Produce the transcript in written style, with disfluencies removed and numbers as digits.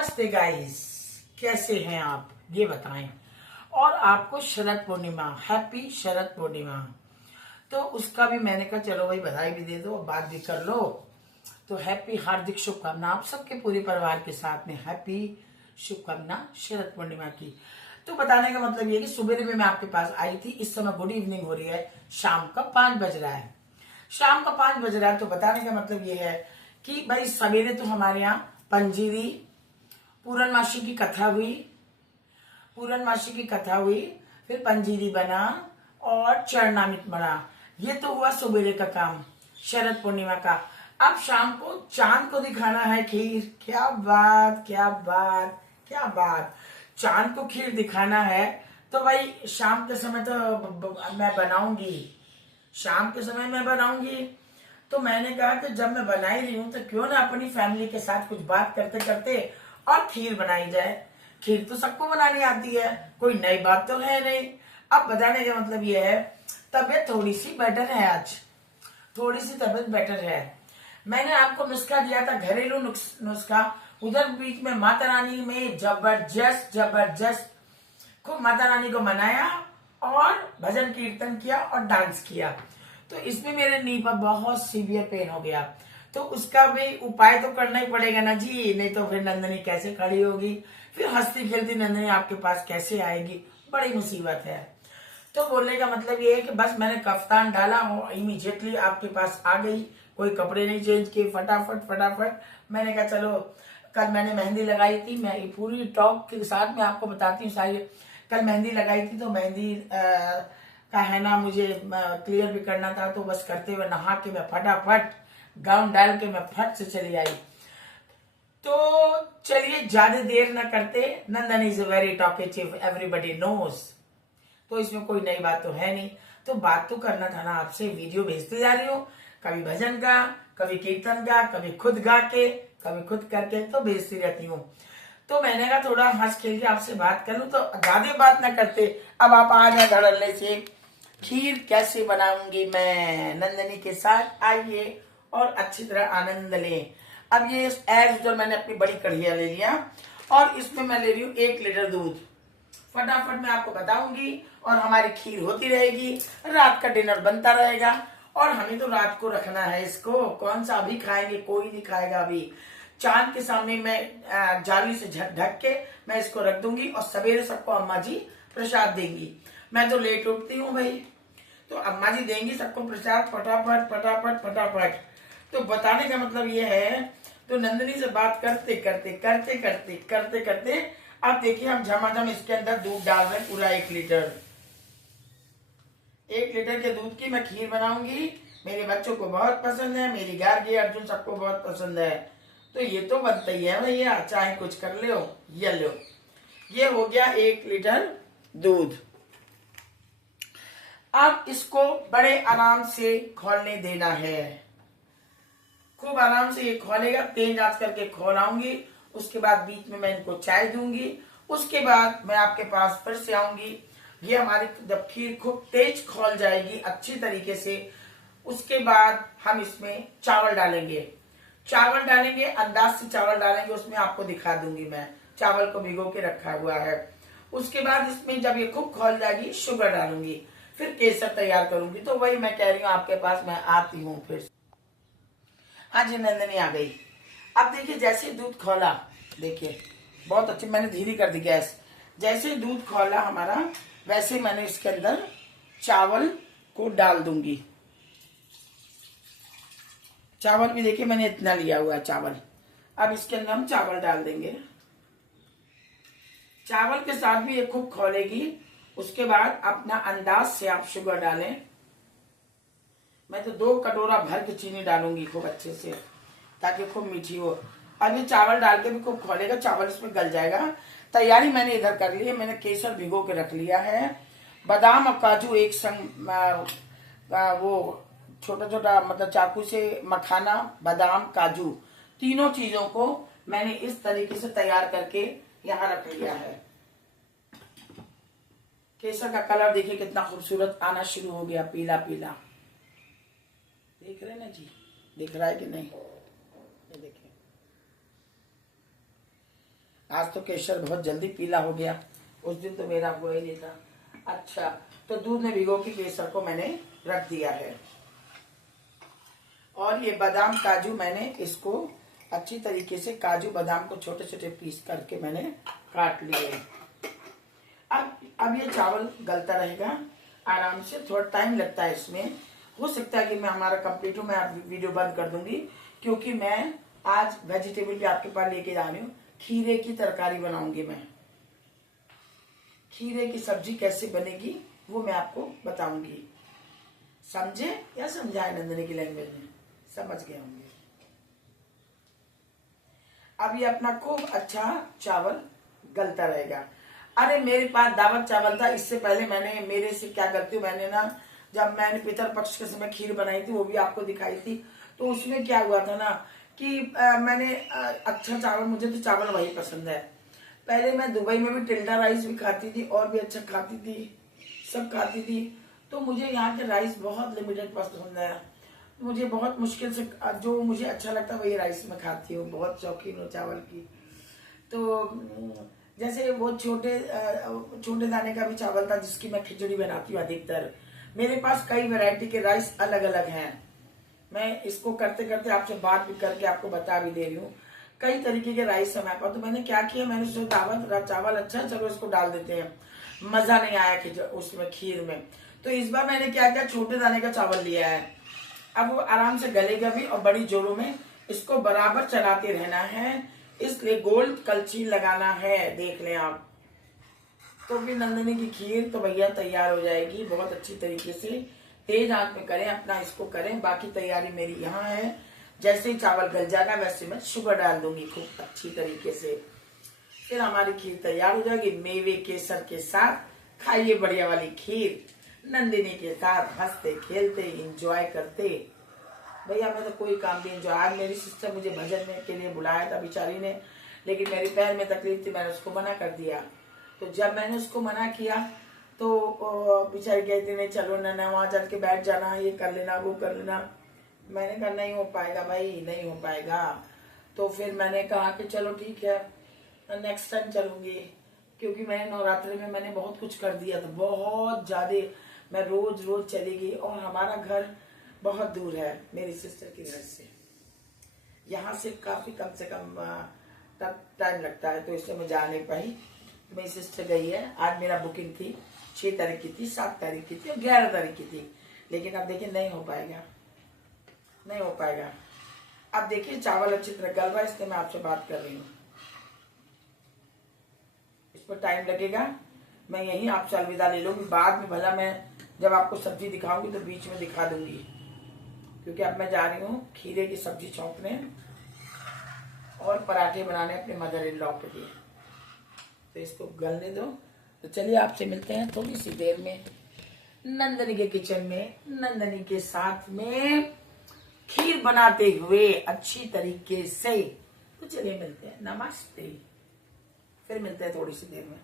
नमस्ते गाइस, कैसे हैं आप ये बताएं। और आपको शरद पूर्णिमा, हैप्पी शरद पूर्णिमा। तो उसका भी मैंने कहा चलो भाई बधाई भी दे दो, बात भी कर लो। तो हैप्पी, हार्दिक शुभकामना आप सबके पूरे परिवार के साथ में, हैप्पी शुभकामना शरद पूर्णिमा की। तो बताने का मतलब ये कि सुबह में मैं आपके पास आई थी। इस समय गुड इवनिंग हो रही है, शाम का 5 बज रहा है। शाम का 5 बज रहा है। तो बताने का मतलब ये है कि भाई सवेरे तो हमारे यहाँ पंजीरी, पूरनमासी की कथा हुई, पूरनमासी की कथा हुई, फिर पंजीरी बना और चरणामृत बना। ये तो हुआ सुबेरे का काम, शरद पूर्णिमा का। अब शाम को चांद को दिखाना है खीर। क्या बात, क्या बात, क्या बात। चांद को खीर दिखाना है तो भाई शाम के समय तो मैं बनाऊंगी, शाम के समय मैं बनाऊंगी। तो मैंने कहा कि जब मैं बना ही रही हूं तो क्यों ना अपनी फैमिली के साथ कुछ बात करते करते और खीर बनाई जाए। खीर तो सबको बनानी आती है, कोई नई बात तो है नहीं। अब बताने का मतलब ये है, तबीयत थोड़ी सी बेटर है आज, थोड़ी सी तबीयत बेटर है। मैंने आपको नुस्खा दिया था, घरेलू नुस्खा। उधर बीच में माता रानी में जबरदस्त जबरदस्त खूब माता रानी को मनाया और भजन कीर्तन किया और डांस किया। तो इसमें मेरे नी पर बहुत सीवियर पेन हो गया। तो उसका भी उपाय तो करना ही पड़ेगा ना जी, नहीं तो फिर नंदनी कैसे खड़ी होगी, फिर हंसती खेलती नंदनी आपके पास कैसे आएगी, बड़ी मुसीबत है। तो बोलने का मतलब ये है कि बस मैंने कफ्तान डाला और इमीडिएटली आपके पास आ गई, कोई कपड़े नहीं चेंज किए, फटाफट फटाफट। मैंने कहा चलो, कल मैंने मेहंदी लगाई थी, मैं ये पूरी टॉक के साथ में आपको बताती हूँ सारी। कल मेहंदी लगाई थी तो मेहंदी का है ना, मुझे क्लियर भी करना था। तो बस करते हुए नहा के मैं फटाफट गाउन डाल के मैं फट से चली आई। तो चलिए ज्यादा देर न करते, Nandan is very talkative, everybody knows. तो इसमें कोई नई बात तो है नहीं। तो बात तो करना था ना आपसे, वीडियो भेजते जा रही हूँ, कभी भजन गा, कभी कीर्तन गा, कभी खुद गा के, कभी खुद करके तो भेजती रहती हूँ। तो मैंने कहा थोड़ा हंस खेल के आपसे बात कर लूं। तो ज्यादा बात न करते, अब आप आ जाए धड़ल्ले से। खीर कैसे बनाऊंगी मैं नंदनी के साथ, आइए और अच्छी तरह आनंद लें। अब ये एज यूजुअल मैंने अपनी बड़ी कढ़िया ले लिया और इसमें मैं ले रही हूँ 1 लीटर दूध। फटाफट मैं आपको बताऊंगी और हमारी खीर होती रहेगी, रात का डिनर बनता रहेगा। और हमें तो रात को रखना है इसको, कौन सा अभी खाएंगे, कोई नहीं खाएगा अभी। चांद के सामने मैं जाली से ढक के मैं इसको रख दूंगी और सवेरे सबको अम्मा जी प्रसाद देंगी। मैं तो लेट उठती हूँ भाई, तो अम्मा जी देंगी सबको प्रसाद फटाफट फटाफट फटाफट। तो बताने का मतलब ये है, तो नंदनी से बात करते करते करते करते करते करते अब देखिए हम झमाझम इसके अंदर दूध डाल रहे हैं, पूरा 1 लीटर। 1 लीटर के दूध की मैं खीर बनाऊंगी। मेरे बच्चों को बहुत पसंद है, मेरी गार्गी अर्जुन सबको बहुत पसंद है। तो ये तो बनता ही है भैया, चाहे कुछ कर लो। ये लो, ये हो गया 1 लीटर दूध। अब इसको बड़े आराम से खौलने देना है, खूब आराम से ये खोलेगा, तेज आंच करके खौलाऊंगी। उसके बाद बीच में मैं इनको चाय दूंगी। उसके बाद मैं आपके पास फिर से आऊंगी। ये हमारी जब खीर खूब तेज खौल जाएगी अच्छी तरीके से, उसके बाद हम इसमें चावल डालेंगे। चावल डालेंगे, अंदाज से चावल डालेंगे, उसमें आपको दिखा दूंगी मैं। चावल को भिगो के रखा हुआ है। उसके बाद इसमें जब ये खूब खौल जाएगी शुगर डालूंगी, फिर केसर तैयार करूंगी। तो वही मैं कह रही हूँ आपके पास मैं आती हूँ फिर। हाँ जी, नंदनी आ गई। अब देखिए जैसे दूध खौला, देखिए बहुत अच्छी, मैंने धीरे कर दी गैस। जैसे दूध खौला हमारा, वैसे मैंने इसके अंदर चावल को डाल दूंगी। चावल भी देखिए मैंने इतना लिया हुआ है चावल। अब इसके अंदर हम चावल डाल देंगे। चावल के साथ भी ये खूब खौलेगी। उसके बाद अपना अंदाज से आप शुगर डालें। मैं तो 2 कटोरा भर के चीनी डालूंगी खूब अच्छे से, ताकि खूब मीठी हो। अब ये चावल डाल के भी खूब खोलेगा, चावल इसमें गल जाएगा। तैयारी मैंने इधर कर ली है, मैंने केसर भिगो के रख लिया है। बादाम और काजू एक संग वो छोटा छोटा मतलब चाकू से मखाना, बादाम, काजू, तीनों चीजों को मैंने इस तरीके से तैयार करके यहाँ रख लिया है। केसर का कलर देखिए कितना खूबसूरत आना शुरू हो गया, पीला पीला। देख रहे हैं ना जी, दिख रहा है कि नहीं, ये देखिए। आज तो केसर बहुत जल्दी पीला हो गया, उस दिन तो मेरा हुआ ही नहीं था। अच्छा, तो दूध में भिगो के केसर को मैंने रख दिया है। और ये बादाम काजू मैंने इसको अच्छी तरीके से काजू बादाम को छोटे छोटे पीस करके मैंने काट लिए। अब ये चावल गलता रहेगा आराम से, थोड़ा टाइम लगता है इसमें। हो सकता है कि मैं हमारा कंप्लीट हो, मैं वीडियो बंद कर दूंगी, क्योंकि मैं आज वेजिटेबल भी आपके पास लेके जा रही हूँ। खीरे की तरकारी बनाऊंगी मैं। खीरे की सब्जी कैसे बनेगी वो मैं आपको बताऊंगी। समझे या समझाए नंदनी की लैंग्वेज में? समझ गए होंगे। अब ये अपना खूब अच्छा चावल गलता रहेगा। अरे मेरे पास दावत चावल था, इससे पहले मैंने मेरे से क्या करती हूँ, मैंने ना जब मैंने पितर पक्ष के समय खीर बनाई थी वो भी आपको दिखाई थी, तो उसमें क्या हुआ था ना कि मैंने अच्छा चावल, मुझे तो चावल वही पसंद है। पहले मैं दुबई में भी टिल्डा राइस भी खाती थी और भी अच्छा खाती थी, सब खाती थी। तो मुझे यहाँ के राइस बहुत लिमिटेड पसंद है। मुझे बहुत मुश्किल से जो मुझे अच्छा लगता है वही राइस में खाती हूँ, बहुत शौकीन हूँ चावल की। तो जैसे वो छोटे दाने का भी चावल था जिसकी मैं खिचड़ी बनाती हूँ अधिकतर। मेरे पास कई वैरायटी के राइस अलग अलग हैं। मैं इसको करते करते आपसे बात भी करके आपको बता भी दे रही हूँ। कई तरीके के राइस है मेरे पास। तो मैंने क्या किया, मैंने सोचा दावत चावल अच्छा, चलो इसको डाल देते हैं। मजा नहीं आया उसमें खीर में, तो इस बार मैंने क्या किया, छोटे दाने का चावल लिया है। अब वो आराम से गलेगा भी और बड़ी जोरों में इसको बराबर चलाते रहना है, इसलिए गोल कलछी लगाना है। देख लें आप, तो फिर नंदनी की खीर तो भैया तैयार हो जाएगी बहुत अच्छी तरीके से। तेज आंच में करें अपना, इसको करें। बाकी तैयारी मेरी यहाँ है। जैसे ही चावल गल जाएगा वैसे मैं शुगर डाल दूंगी खूब अच्छी तरीके से, फिर हमारी खीर तैयार हो जाएगी। मेवे केसर के साथ खाइए बढ़िया वाली खीर, नंदिनी के साथ हंसते खेलते इंजॉय करते। भैया मैं तो कोई काम भी इंजॉय। आज मेरी सिस्टर मुझे भजन में के लिए बुलाया था बेचारी ने, लेकिन मेरे पैर में तकलीफ थी, मैंने उसको मना कर दिया। तो जब मैंने उसको मना किया तो बेचारी कहती नहीं चलो ना वहां चल के बैठ जाना, ये कर लेना वो कर लेना। मैंने कहा नहीं हो पाएगा भाई, नहीं हो पाएगा। तो फिर मैंने कहा कि चलो ठीक है नेक्स्ट टाइम चलूंगी, क्योंकि मैंने नवरात्रि में मैंने बहुत कुछ कर दिया था, बहुत ज्यादा। मैं रोज रोज चली गई और हमारा घर बहुत दूर है मेरी सिस्टर के घर से, यहाँ से काफी कम से कम टाइम लगता है, तो इससे मैं जा नहीं पाई। मेरी सिस्टर गई है। आज मेरा बुकिंग थी 6 तारीख की थी, 7 तारीख की थी और 11 तारीख की थी, लेकिन अब देखिए नहीं हो पाएगा, नहीं हो पाएगा। अब देखिए चावल अच्छी तरह गल रहा है, इसलिए मैं आपसे बात कर रही हूँ। इस पर टाइम लगेगा, मैं यही आपसे अलविदा ले लूंगी। बाद में भला मैं जब आपको सब्जी दिखाऊंगी तो बीच में दिखा दूंगी, क्योंकि अब मैं जा रही हूँ खीरे की सब्जी छौंकने और पराठे बनाने अपने मदर इन लॉ के लिए। तो इसको गलने दो। तो चलिए आपसे मिलते हैं थोड़ी सी देर में नंदनी के किचन में, नंदनी के साथ में खीर बनाते हुए अच्छी तरीके से। तो चलिए मिलते हैं, नमस्ते। फिर मिलते हैं थोड़ी सी देर में।